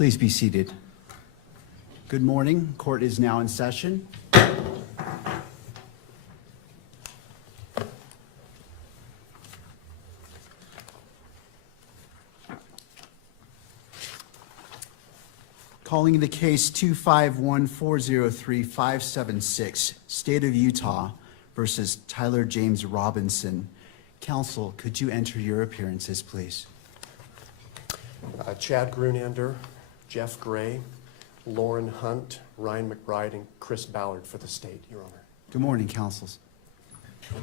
Please be seated. Good morning. Court is now in session. Calling the case 251403576, State of Utah versus Tyler James Robinson. Counsel, could you enter your appearances, please? Chad Grunander, Jeff Gray, Lauren Hunt, Ryan McBride, and Chris Ballard for the state, Your Honor. Good morning, counsels.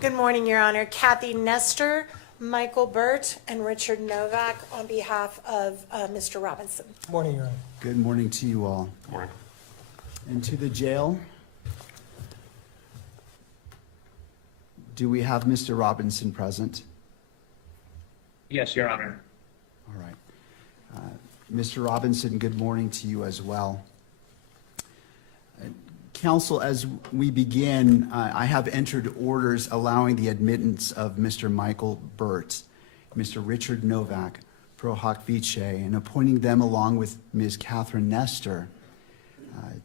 Good morning, Your Honor. Kathy Nestor, Michael Burt, and Richard Novak on behalf of Mr. Robinson. Morning, Your Honor. Good morning to you all. Morning. And to the jail. Do we have Mr. Robinson present? Yes, Your Honor. All right. Mr. Robinson, good morning to you as well. Counsel, as we begin, I have entered orders allowing the admittance of Mr. Michael Burt, Mr. Richard Novak, pro hoc vice, and appointing them along with Ms. Catherine Nestor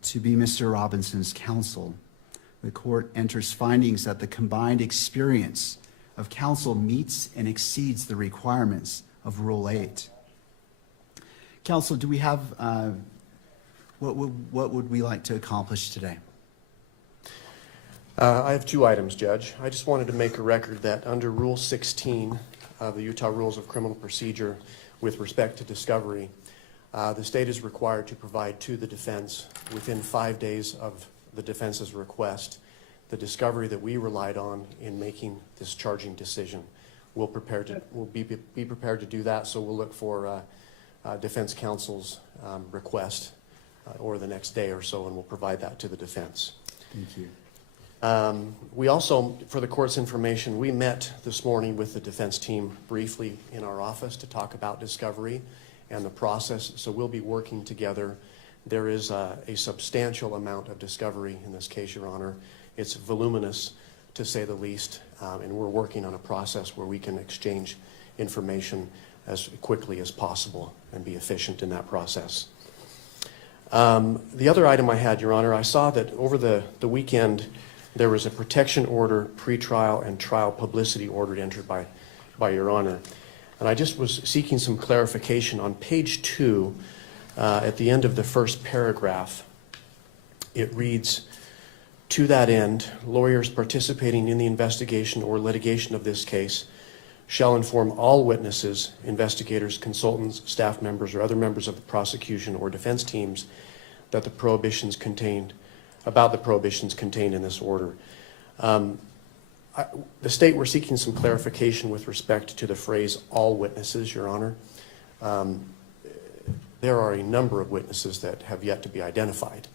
to be Mr. Robinson's counsel. The court enters findings that the combined experience of counsel meets and exceeds the requirements of Rule 8. Counsel, do we have, what would we like to accomplish today? I have two items, Judge. I just wanted to make a record that under Rule 16 of the Utah Rules of Criminal Procedure with respect to discovery, the state is required to provide to the defense within 5 days of the defense's request the discovery that we relied on in making this charging decision. We'll be prepared to do that, so we'll look for defense counsel's request or the next day or so, and we'll provide that to the defense. Thank you. We also, for the court's information, we met this morning with the defense team briefly in our office to talk about discovery and the process, so we'll be working together. There is a substantial amount of discovery in this case, Your Honor. It's voluminous, to say the least, and we're working on a process where we can exchange information as quickly as possible and be efficient in that process. The other item I had, Your Honor, I saw that over the weekend there was a protection order, pretrial and trial publicity order entered by Your Honor. And I just was seeking some clarification. On page 2, at the end of the first paragraph, it reads, "To that end, lawyers participating in the investigation or litigation of this case shall inform all witnesses, investigators, consultants, staff members, or other members of the prosecution or defense teams that the prohibitions contained in this order." The state, we're seeking some clarification with respect to the phrase "all witnesses," Your Honor. There are a number of witnesses that have yet to be identified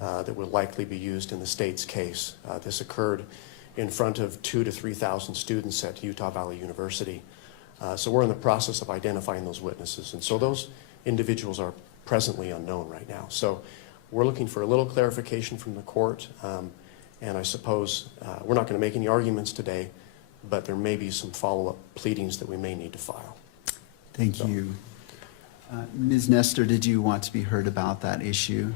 that will likely be used in the state's case. This occurred in front of 2,000 to 3,000 students at Utah Valley University. So we're in the process of identifying those witnesses. And so those individuals are presently unknown right now. So we're looking for a little clarification from the court. And I suppose we're not going to make any arguments today, but there may be some follow-up pleadings that we may need to file. Thank you. Ms. Nestor, did you want to be heard about that issue?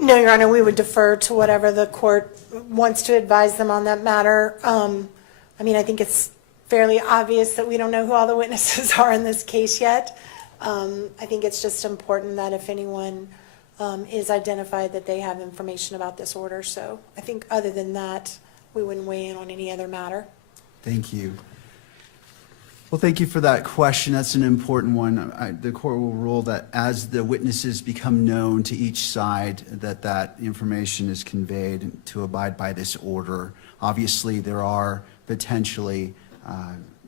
No, Your Honor, we would defer to whatever the court wants to advise them on that matter. I mean, I think it's fairly obvious that we don't know who all the witnesses are in this case yet. I think it's just important that if anyone is identified, that they have information about this order. So I think other than that, we wouldn't weigh in on any other matter. Thank you. Well, thank you for that question. That's an important one. The court will rule that as the witnesses become known to each side, that information is conveyed to abide by this order. Obviously, there are potentially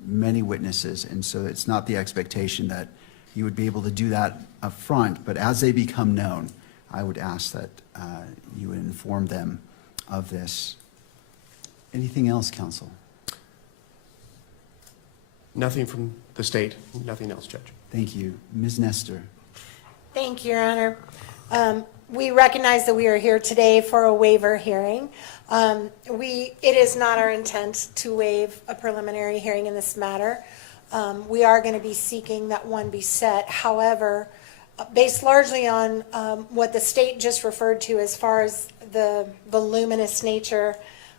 many witnesses, and so it's not the expectation that you would be able to do that up front, but as they become known, I would ask that you would inform them of this. Anything else, counsel? Nothing from the state, nothing else, Judge. Thank you. Ms. Nestor. Thank you, Your Honor. We recognize that we are here today for a waiver hearing. It is not our intent to waive a preliminary hearing in this matter. We are going to be seeking that one be set. However, based largely on what the state just referred to as far as the voluminous nature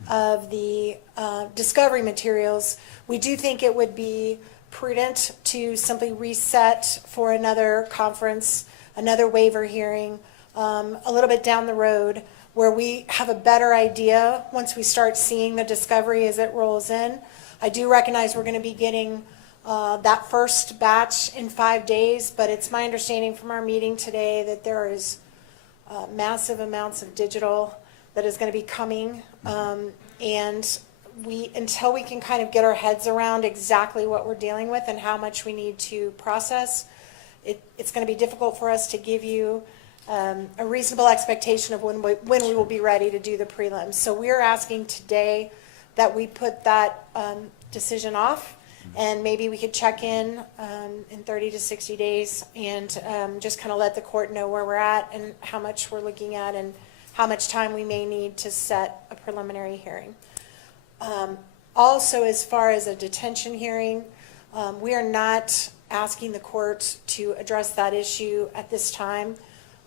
of the discovery materials, we do think it would be prudent to simply reset for another conference, another waiver hearing, a little bit down the road, where we have a better idea once we start seeing the discovery as it rolls in. I do recognize we're going to be getting that first batch in 5 days, but it's my understanding from our meeting today that there is massive amounts of digital that is going to be coming. And until we can kind of get our heads around exactly what we're dealing with and how much we need to process, it's going to be difficult for us to give you a reasonable expectation of when we will be ready to do the prelims. So we're asking today that we put that decision off, and maybe we could check in 30 to 60 days and just kind of let the court know where we're at and how much we're looking at and how much time we may need to set a preliminary hearing. Also, as far as a detention hearing, we are not asking the court to address that issue at this time.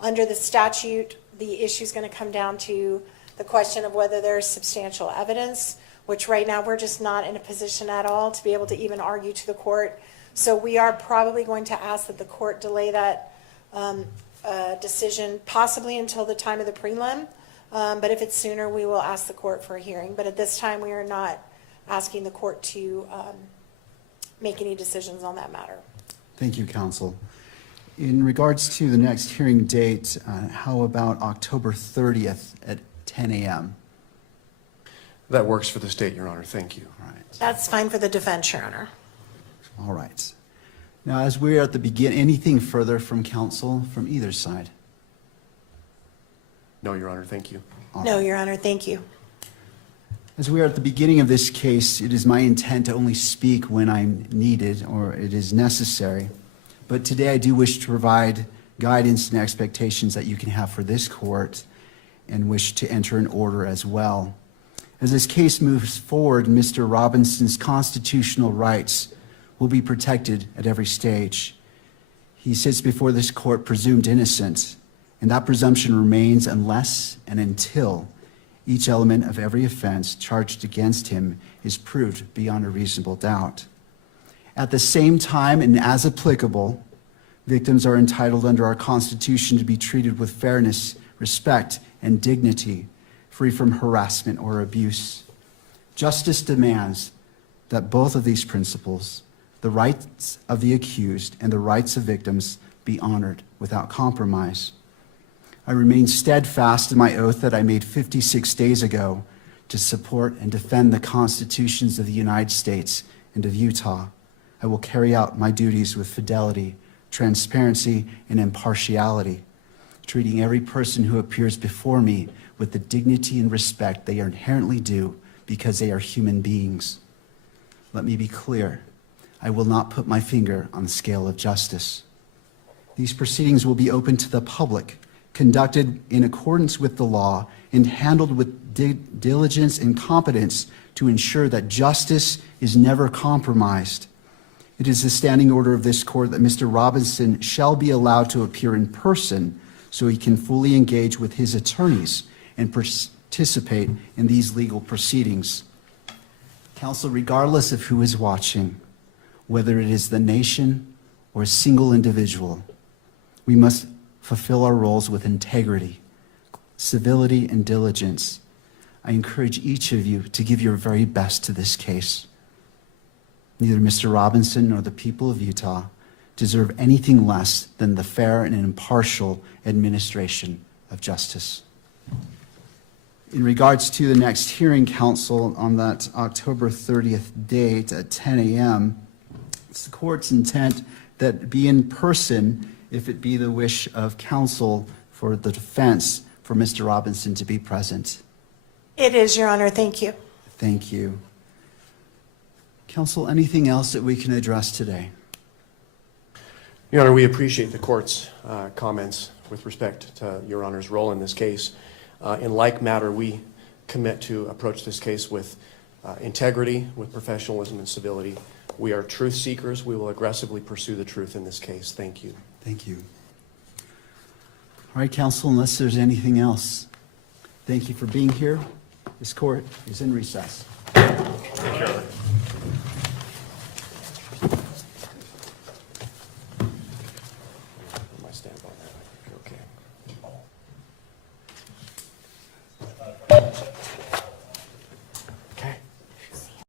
Under the statute, the issue is going to come down to the question of whether there's substantial evidence, which right now we're just not in a position at all to be able to even argue to the court. So we are probably going to ask that the court delay that decision possibly until the time of the prelim. But if it's sooner, we will ask the court for a hearing. But at this time, we are not asking the court to make any decisions on that matter. Thank you, counsel. In regards to the next hearing date, how about October 30th at 10 a.m.? That works for the state, Your Honor. Thank you. All right. That's fine for the defense, Your Honor. All right. Now, as we're at the beginning, anything further from counsel from either side? No, Your Honor. Thank you. All No, right. Your Honor, thank you. As we are at the beginning of this case, it is my intent to only speak when I'm needed or it is necessary. But today I do wish to provide guidance and expectations that you can have for this court and wish to enter an order as well. As this case moves forward, Mr. Robinson's constitutional rights will be protected at every stage. He sits before this court presumed innocent, and that presumption remains unless and until each element of every offense charged against him is proved beyond a reasonable doubt. At the same time, and as applicable, victims are entitled under our Constitution to be treated with fairness, respect, and dignity, free from harassment or abuse. Justice demands that both of these principles, the rights of the accused and the rights of victims, be honored without compromise. I remain steadfast in my oath that I made 56 days ago to support and defend the constitutions of the United States and of Utah. I will carry out my duties with fidelity, transparency, and impartiality, treating every person who appears before me with the dignity and respect they are inherently due because they are human beings. Let me be clear. I will not put my finger on the scale of justice. These proceedings will be open to the public, conducted in accordance with the law, and handled with diligence and competence to ensure that justice is never compromised. It is the standing order of this court that Mr. Robinson shall be allowed to appear in person so he can fully engage with his attorneys and participate in these legal proceedings. Counsel, regardless of who is watching, whether it is the nation or a single individual, we must fulfill our roles with integrity, civility, and diligence. I encourage each of you to give your very best to this case. Neither Mr. Robinson nor the people of Utah deserve anything less than the fair and impartial administration of justice. In regards to the next hearing, counsel, on that October 30th date at 10 a.m., it's the court's intent that it be in person if it be the wish of counsel for the defense for Mr. Robinson to be present. It is, Your Honor. Thank you. Thank you. Counsel, anything else that we can address today? Your Honor, we appreciate the court's comments with respect to Your Honor's role in this case. In like matter, we commit to approach this case with integrity, with professionalism and civility. We are truth seekers. We will aggressively pursue the truth in this case. Thank you. Thank you. All right, counsel, unless there's anything else, thank you for being here. This court is in recess. Thank you, Your Honor.